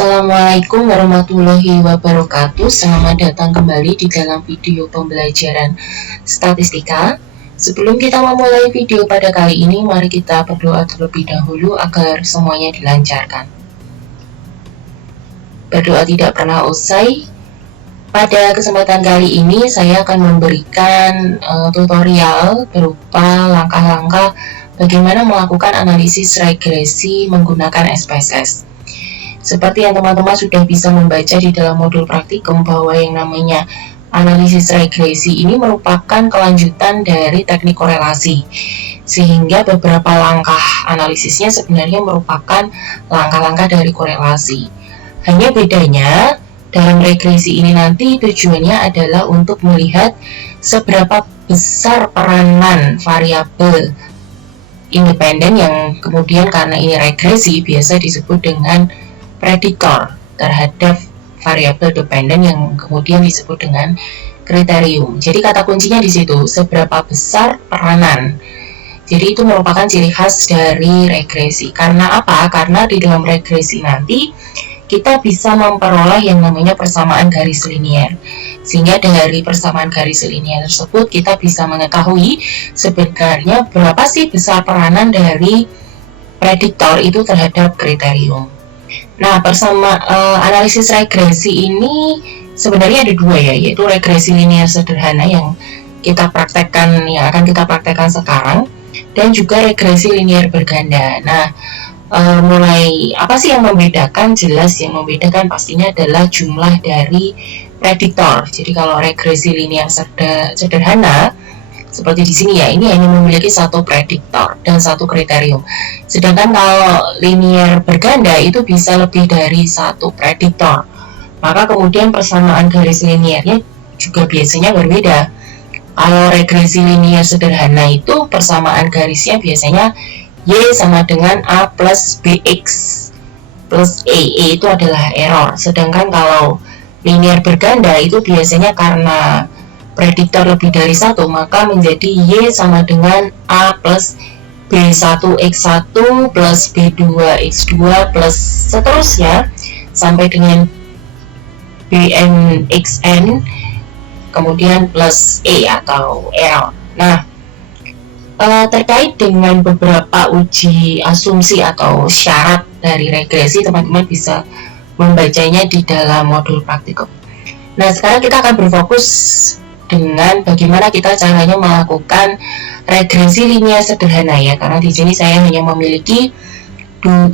Assalamualaikum warahmatullahi wabarakatuh. Selamat datang kembali di dalam video pembelajaran statistika. Sebelum kita memulai video pada kali ini, mari kita berdoa terlebih dahulu agar semuanya dilancarkan. Berdoa tidak pernah usai. Pada kesempatan kali ini saya akan memberikan tutorial berupa langkah-langkah bagaimana melakukan analisis regresi menggunakan SPSS. Seperti yang teman-teman sudah bisa membaca di dalam modul praktikum bahwa yang namanya analisis regresi ini merupakan kelanjutan dari teknik korelasi, sehingga beberapa langkah analisisnya sebenarnya merupakan langkah-langkah dari korelasi. Hanya bedanya dalam regresi ini nanti tujuannya adalah untuk melihat seberapa besar peranan variabel independen yang kemudian karena ini regresi biasa disebut dengan prediktor terhadap variabel dependen yang kemudian disebut dengan kriterium. Jadi kata kuncinya di situ, seberapa besar peranan. Jadi itu merupakan ciri khas dari regresi. Karena apa? Karena di dalam regresi nanti kita bisa memperoleh yang namanya persamaan garis linier. Sehingga dari persamaan garis linier tersebut kita bisa mengetahui sebenarnya berapa sih besar peranan dari prediktor itu terhadap kriterium. Nah, analisis regresi ini sebenarnya ada dua ya, yaitu regresi linear sederhana yang akan kita praktekkan sekarang, dan juga regresi linear berganda. Nah, mulai apa sih yang membedakan? Jelas yang membedakan pastinya adalah jumlah dari prediktor. Jadi kalau regresi linear sederhana seperti di sini ya, ini hanya memiliki satu prediktor dan satu kriterium. Sedangkan kalau linear berganda itu bisa lebih dari satu prediktor. Maka kemudian persamaan garis liniernya juga biasanya berbeda. Kalau regresi linear sederhana itu persamaan garisnya biasanya Y sama dengan A plus BX plus E itu adalah error. Sedangkan kalau linear berganda itu biasanya karena prediktor lebih dari satu, maka menjadi Y sama dengan A plus B1X1 plus B2X2 plus seterusnya sampai dengan BNXN kemudian plus E atau L. Nah, terkait dengan beberapa uji asumsi atau syarat dari regresi, teman-teman bisa membacanya di dalam modul praktikum. Nah, sekarang kita akan berfokus dengan bagaimana kita caranya melakukan regresi linear sederhana ya, karena di sini saya hanya memiliki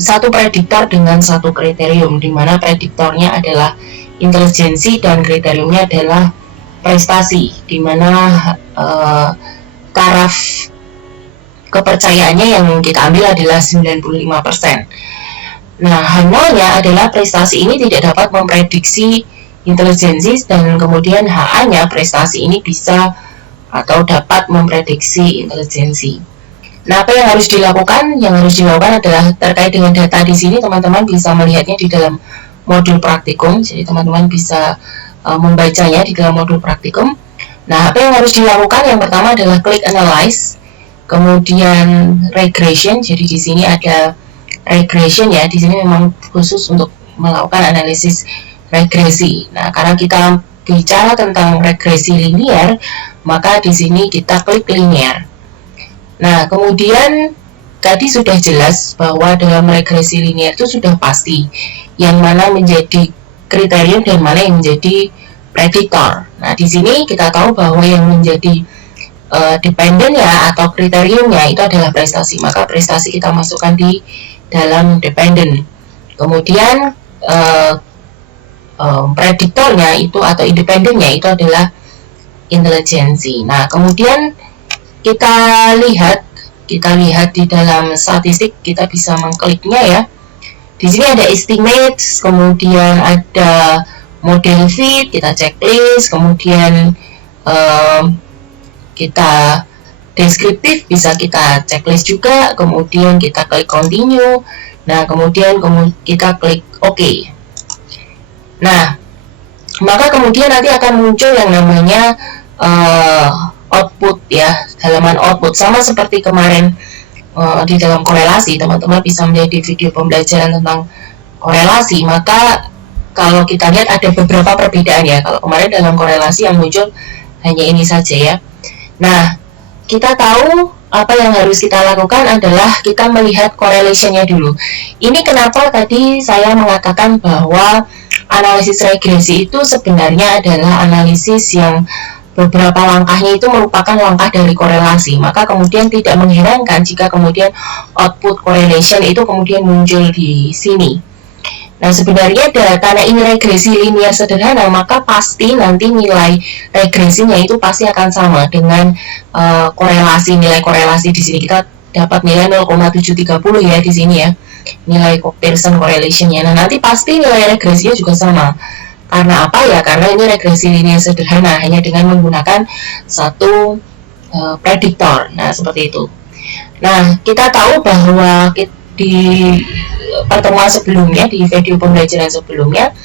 satu prediktor dengan satu kriterium, di mana prediktornya adalah intelijensi dan kriteriumnya adalah prestasi, di mana taraf kepercayaannya yang kita ambil adalah 95%. Nah, hanya adalah prestasi ini tidak dapat memprediksi intelijensi, dan kemudian HA-nya prestasi ini bisa atau dapat memprediksi intelijensi. Nah, apa yang harus dilakukan? Yang harus dilakukan adalah terkait dengan data di sini, teman-teman bisa melihatnya di dalam modul praktikum. Jadi teman-teman bisa membacanya di dalam modul praktikum. Nah, apa yang harus dilakukan? Yang pertama adalah klik analyze, kemudian regression. Jadi di sini ada regression ya. Di sini memang khusus untuk melakukan analisis regresi. Nah, karena kita bicara tentang regresi linear, maka di sini kita klik linear. Nah, kemudian tadi sudah jelas bahwa dalam regresi linear itu sudah pasti yang mana menjadi kriterium dan mana yang menjadi prediktor. Nah, di sini kita tahu bahwa yang menjadi dependennya atau kriteriumnya itu adalah prestasi, maka prestasi kita masukkan di dalam dependen. Kemudian prediktornya itu atau independennya itu adalah intelijensi. Nah, kemudian kita lihat di dalam statistik, kita bisa mengkliknya ya. Di sini ada estimate, kemudian ada model fit, kita checklist, kemudian kita deskriptif bisa kita checklist juga, kemudian kita klik continue. Nah, kemudian kita klik OK. Nah, maka kemudian nanti akan muncul yang namanya output ya, halaman output, sama seperti kemarin di dalam korelasi. Teman-teman bisa melihat di video pembelajaran tentang korelasi, maka kalau kita lihat ada beberapa perbedaan ya. Kalau kemarin dalam korelasi yang muncul hanya ini saja ya. Nah, kita tahu apa yang harus kita lakukan adalah kita melihat correlation-nya dulu. Ini kenapa tadi saya mengatakan bahwa analisis regresi itu sebenarnya adalah analisis yang beberapa langkahnya itu merupakan langkah dari korelasi. Maka kemudian tidak mengherankan jika kemudian output correlation itu kemudian muncul di sini. Nah, sebenarnya karena ini regresi linear sederhana, maka pasti nanti nilai regresinya itu pasti akan sama dengan korelasi. Nilai korelasi di sini kita dapat nilai 0,730 ya di sini ya, nilai Pearson correlation-nya. Nah, nanti pasti nilai regresinya juga sama. Karena apa ya? Karena ini regresi linear sederhana, hanya dengan menggunakan satu prediktor. Nah, seperti itu. Nah, kita tahu bahwa di pertemuan sebelumnya, di video pembelajaran sebelumnya,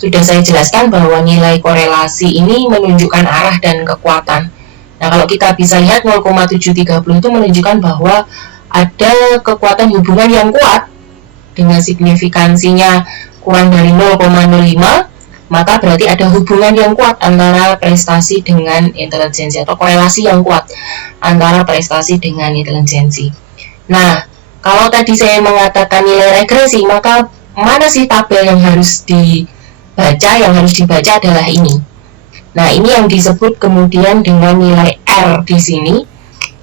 sudah saya jelaskan bahwa nilai korelasi ini menunjukkan arah dan kekuatan. Nah, kalau kita bisa lihat 0,730 itu menunjukkan bahwa ada kekuatan hubungan yang kuat dengan signifikansinya kurang dari 0,05, maka berarti ada hubungan yang kuat antara prestasi dengan intelijensi, atau korelasi yang kuat antara prestasi dengan intelijensi. Nah, kalau tadi saya mengatakan nilai regresi, maka mana sih tabel yang harus dibaca? Yang harus dibaca adalah ini. Nah, ini yang disebut kemudian dengan nilai R di sini.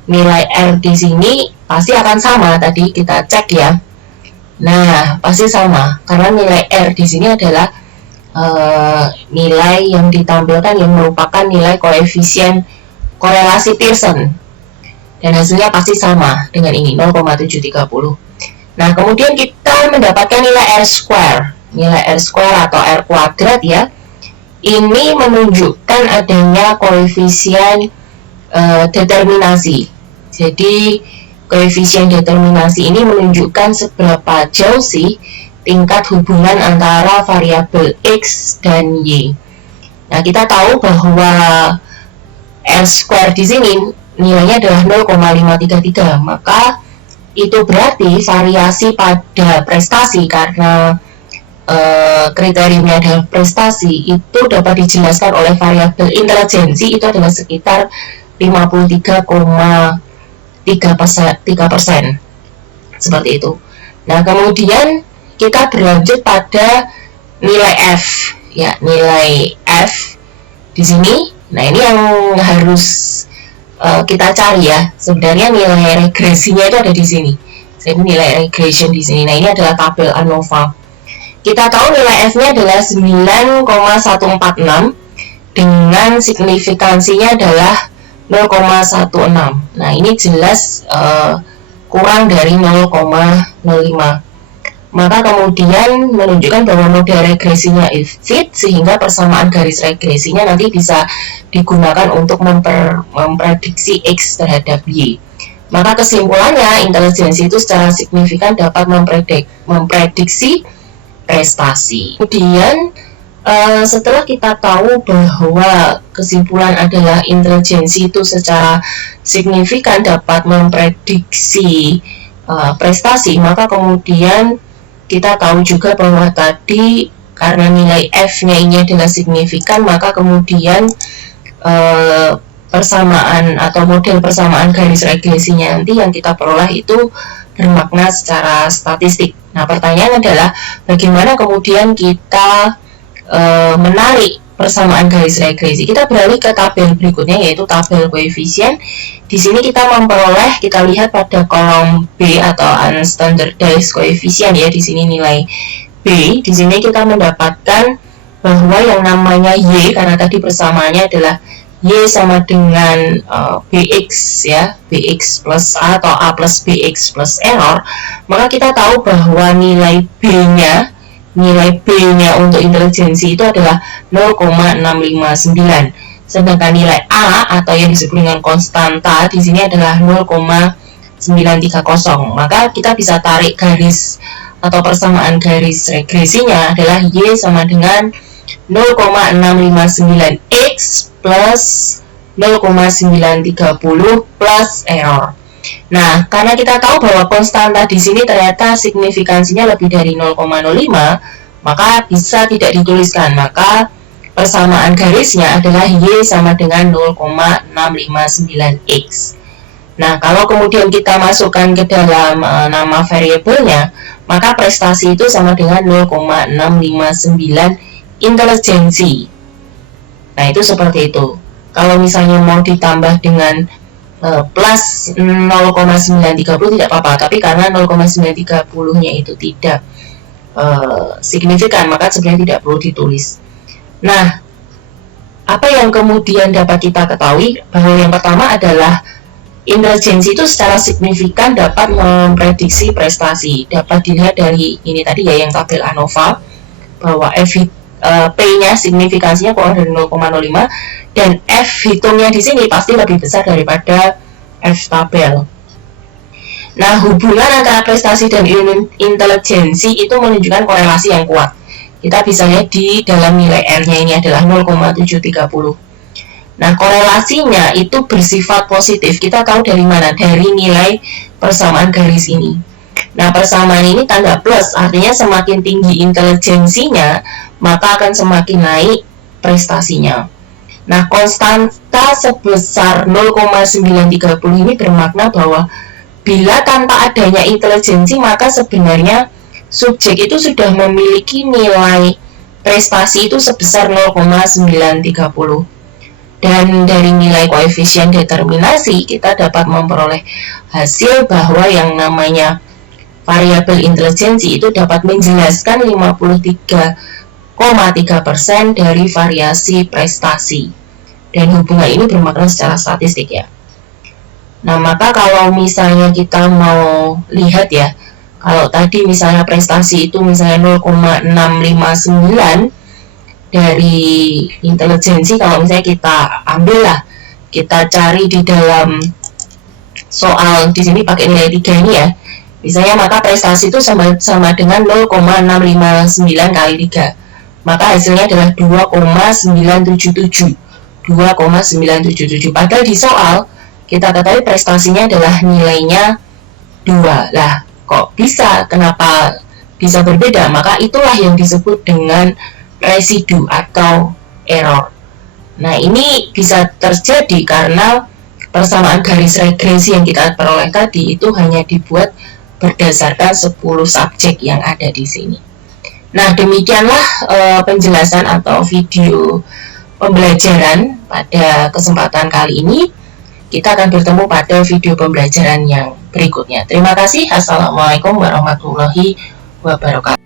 Nilai R di sini pasti akan sama, tadi kita cek ya. Nah, pasti sama, karena nilai R di sini adalah nilai yang ditampilkan yang merupakan nilai koefisien korelasi Pearson. Dan hasilnya pasti sama dengan ini, 0,730. Nah, kemudian kita mendapatkan nilai R square. Nilai R square atau R kuadrat ya. Ini menunjukkan adanya koefisien determinasi. Jadi, koefisien determinasi ini menunjukkan seberapa jauh sih tingkat hubungan antara variabel X dan Y. Nah, kita tahu bahwa R square di sini nilainya adalah 0,533, maka itu berarti variasi pada prestasi, karena kriterianya adalah prestasi, itu dapat dijelaskan oleh variabel intelijensi itu adalah sekitar 53,3%, seperti itu. Nah, kemudian kita berlanjut pada nilai F ya, nilai F di sini. Nah, ini yang harus kita cari ya. Sebenarnya nilai regresinya itu ada di sini. Jadi nilai regression di sini. Nah, ini adalah tabel ANOVA. Kita tahu nilai F-nya adalah 9,146 dengan signifikansinya adalah 0,16. Nah, ini jelas kurang dari 0,05. Maka kemudian menunjukkan bahwa model regresinya fit, sehingga persamaan garis regresinya nanti bisa digunakan untuk memprediksi X terhadap Y. Maka kesimpulannya, intelijensi itu secara signifikan dapat memprediksi prestasi. Kemudian setelah kita tahu bahwa kesimpulan adalah intelijensi itu secara signifikan dapat memprediksi prestasi, maka kemudian kita tahu juga bahwa tadi karena nilai F-nya ini adalah signifikan, maka kemudian persamaan atau model persamaan garis regresinya nanti yang kita peroleh itu bermakna secara statistik. Nah, pertanyaan adalah bagaimana kemudian kita menarik persamaan garis regresi. Kita beralih ke tabel berikutnya, yaitu tabel koefisien. Di sini kita memperoleh, kita lihat pada kolom B atau unstandardized coefficient ya, di sini nilai B. Di sini kita mendapatkan bahwa yang namanya Y, karena tadi persamaannya adalah Y sama dengan BX ya, BX plus A atau A plus BX plus error, maka kita tahu bahwa nilai B-nya untuk intelijensi itu adalah 0,659. Sedangkan nilai A atau yang disebut dengan konstanta di sini adalah 0,930. Maka kita bisa tarik garis atau persamaan garis regresinya adalah Y sama dengan 0,659X plus 0,930 plus error. Nah, karena kita tahu bahwa konstanta di sini ternyata signifikansinya lebih dari 0,05, maka bisa tidak dituliskan. Maka persamaan garisnya adalah Y sama dengan 0,659X. Nah, kalau kemudian kita masukkan ke dalam nama variabelnya, maka prestasi itu sama dengan 0,659 intelijensi. Nah, itu seperti itu. Kalau misalnya mau ditambah dengan plus 0,930 tidak apa-apa, tapi karena 0,930-nya itu tidak signifikan, maka sebenarnya tidak perlu ditulis. Nah, apa yang kemudian dapat kita ketahui? Bahwa yang pertama adalah intelijensi itu secara signifikan dapat memprediksi prestasi. Dapat dilihat dari ini tadi ya, yang tabel ANOVA, bahwa P-nya signifikansinya kurang dari 0,05, dan F hitungnya di sini pasti lebih besar daripada F tabel. Nah, hubungan antara prestasi dan intelijensi itu menunjukkan korelasi yang kuat. Kita bisa lihat di dalam nilai R-nya ini adalah 0,730. Nah, korelasinya itu bersifat positif. Kita tahu dari mana? Dari nilai persamaan garis ini. Nah, persamaan ini tanda plus, artinya semakin tinggi intelijensinya, maka akan semakin naik prestasinya. Nah, konstanta sebesar 0,930 ini bermakna bahwa bila tanpa adanya intelijensi, maka sebenarnya subjek itu sudah memiliki nilai prestasi itu sebesar 0,930. Dan dari nilai koefisien determinasi, kita dapat memperoleh hasil bahwa yang namanya variabel intelijensi itu dapat menjelaskan 53,3% dari variasi prestasi. Dan hubungan ini bermakna secara statistik ya. Nah, maka kalau misalnya kita mau lihat ya, kalau tadi misalnya prestasi itu misalnya 0,659 dari intelijensi, kalau misalnya kita ambil lah, kita cari di dalam soal di sini pakai nilai 3 ini ya, misalnya maka prestasi itu sama dengan 0,659 kali 3, maka hasilnya adalah 2,977. Padahal di soal kita ketahui prestasinya adalah nilainya 2. Lah, kok bisa? Kenapa bisa berbeda? Maka itulah yang disebut dengan residu atau error. Nah, ini bisa terjadi karena persamaan garis regresi yang kita peroleh tadi itu hanya dibuat berdasarkan 10 subjek yang ada di sini. Nah, demikianlah penjelasan atau video pembelajaran pada kesempatan kali ini. Kita akan bertemu pada video pembelajaran yang berikutnya. Terima kasih. Assalamualaikum warahmatullahi wabarakatuh.